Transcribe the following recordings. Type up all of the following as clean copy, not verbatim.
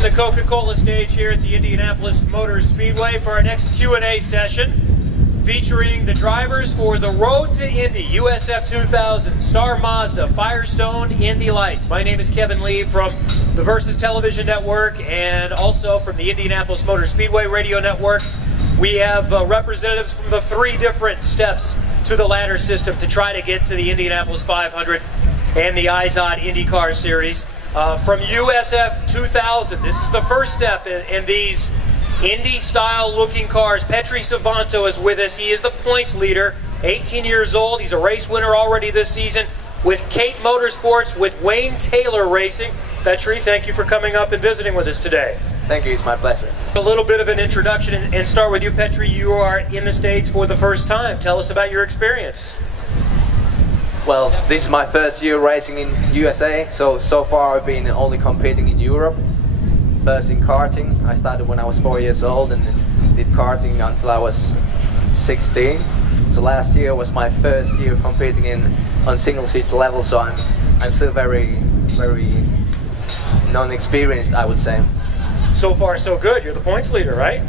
from the Coca-Cola stage here at the Indianapolis Motor Speedway for our next Q&A session, featuring the drivers for the Road to Indy USF 2000, Star Mazda, Firestone, Indy Lights. My name is Kevin Lee from the Versus Television Network and also from the Indianapolis Motor Speedway Radio Network. We have representatives from the 3 different steps to the ladder system to try to get to the Indianapolis 500 and the IZOD IndyCar Series. From USF 2000, this is the first step in these Indy-style looking cars. Petri Suvanto is with us. He is the points leader, 18 years old. He's a race winner already this season with Kate Motorsports, with Wayne Taylor Racing. Petri, thank you for coming up and visiting with us today. Thank you, it's my pleasure. A little bit of an introduction and start with you, Petri. You are in the States for the first time. Tell us about your experience. Well, this is my first year racing in USA, so far I've been only competing in Europe. First in karting. I started when I was 4 years old and did karting until I was 16. So last year was my first year competing on single seat level, so I'm still very non-experienced, I would say. So far so good. You're the points leader, right?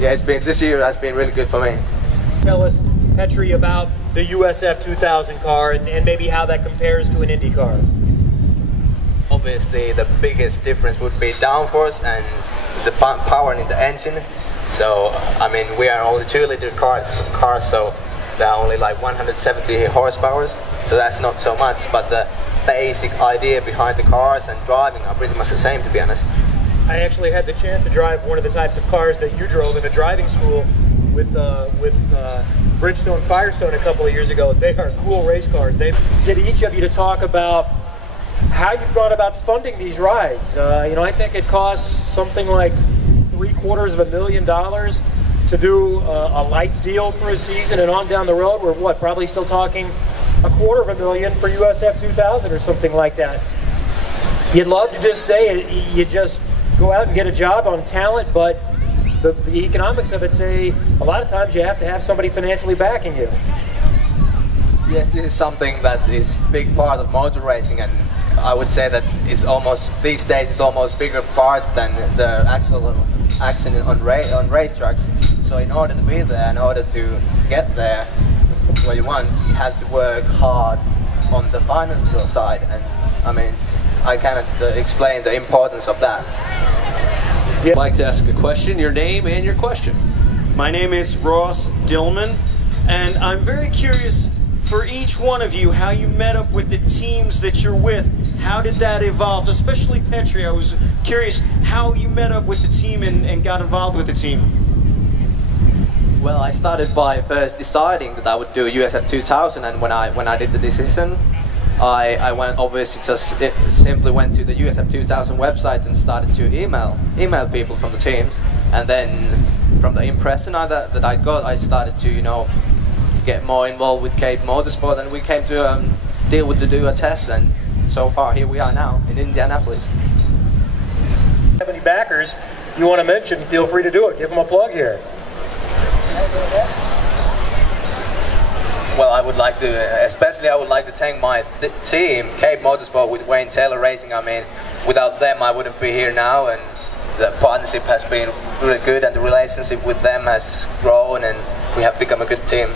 Yeah, this year has been really good for me. Tell us, Petri, about the USF 2000 car and maybe how that compares to an Indy car. Obviously, the biggest difference would be downforce and the power in the engine. So, I mean, we are only 2-liter cars, so there are only like 170 horsepower. So that's not so much, but the basic idea behind the cars and driving are pretty much the same, to be honest. I actually had the chance to drive one of the types of cars that you drove in a driving school with Bridgestone Firestone a couple of years ago. They are cool race cars. They get each of you to talk about how you've gone about funding these rides. You know, I think it costs something like $750,000 to do a lights deal for a season, and on down the road we're what, probably still talking $250,000 for USF 2000 or something like that. You'd love to just say you just go out and get a job on talent, but the economics of it say a lot of times you have to have somebody financially backing you. Yes, this is something that is a big part of motor racing, and I would say that it's almost, these days, it's almost bigger part than the actual accident on racetracks. So in order to be there, in order to get there where you want, you have to work hard on the financial side, and I mean, I cannot explain the importance of that. I'd like to ask a question, your name and your question. My name is Ross Dillman, and I'm very curious for each one of you how you met up with the teams that you're with. How did that evolve? Especially Petri, I was curious how you met up with the team and got involved with the team. Well, I started by first deciding that I would do USF 2000, and when I did the decision, I went, obviously just simply went to the USF 2000 website and started to email people from the teams, and then from the impression that I got, I started to, you know, get more involved with Kate Motorsport, and we came to deal with to do a test, and so far here we are now in Indianapolis. If you have any backers you want to mention, feel free to do it. Give them a plug here. Well, I would like to, especially I would like to thank my team, Kate Motorsport with Wayne Taylor Racing. I mean, without them I wouldn't be here now, and the partnership has been really good and the relationship with them has grown and we have become a good team.